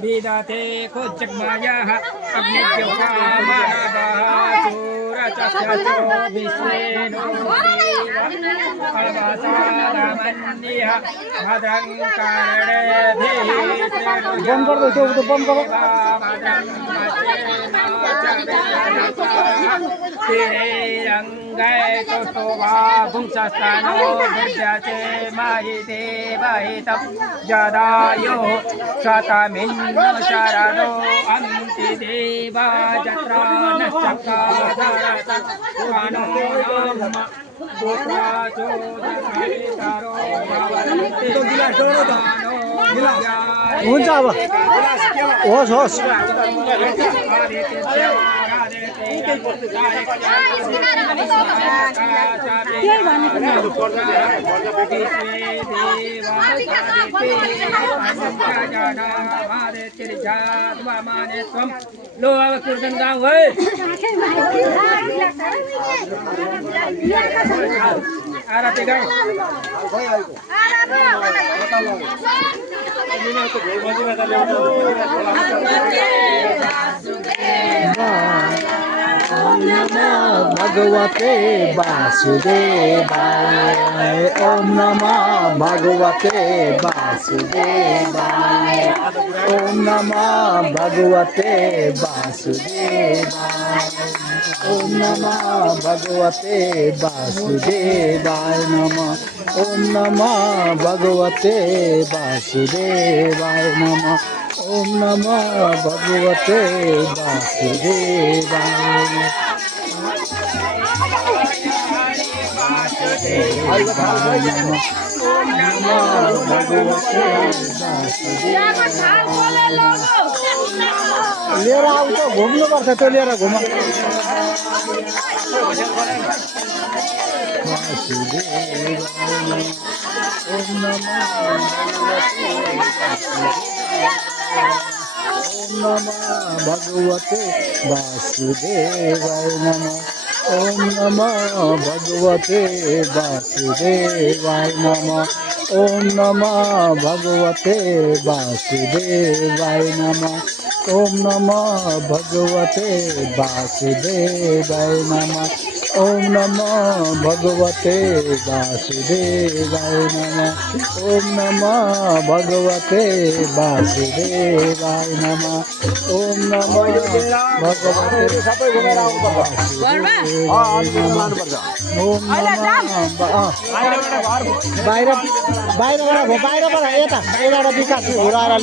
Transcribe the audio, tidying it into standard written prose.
विदते कुजग्मायाः अग्निज्योतिर्मानवः सूरचक्षुषो विश्वेनो अवसादमन्यः भद्रं कर्णेभिः बंद कर दो तो बंद करो तिरंगे तुष्टुवा भुंसस्तनो विद्यते महिते वहितं जदायो शतमिन्नो शरदो अन्ति देवा जत्रा नश्चक्राधरत वनो नाम हुन्छ अब होस् होस् लो अब कीर्तन गाउँ है आरती गाउँ ओम नमः भगवते वासुदेवाय ओम नमः भगवते वासुदेवाय ओम नमः भगवते वासुदेवाय ओम नमः भगवते वासुदेवाय नमः ओम नमः भगवते वासुदेवाय नमः ओम नमः भगवते वासुदेवाय लिएर आऊ त घुम्नुपर्छ त्यो लिएर घुम ओम नमः भगवते वासुदेवाय नमः ओम नमः भगवते वासुदेवाय नमः ओम नमः भगवते वासुदेवाय नमः ओम नमः भगवते वासुदेवाय नमः ओम नमः भगवते वासुदेवाय नमः ओम नमः भगवते वासुदेवाय नमः ओम नमः भगवते बाहिरबाट यता विकास घुराएर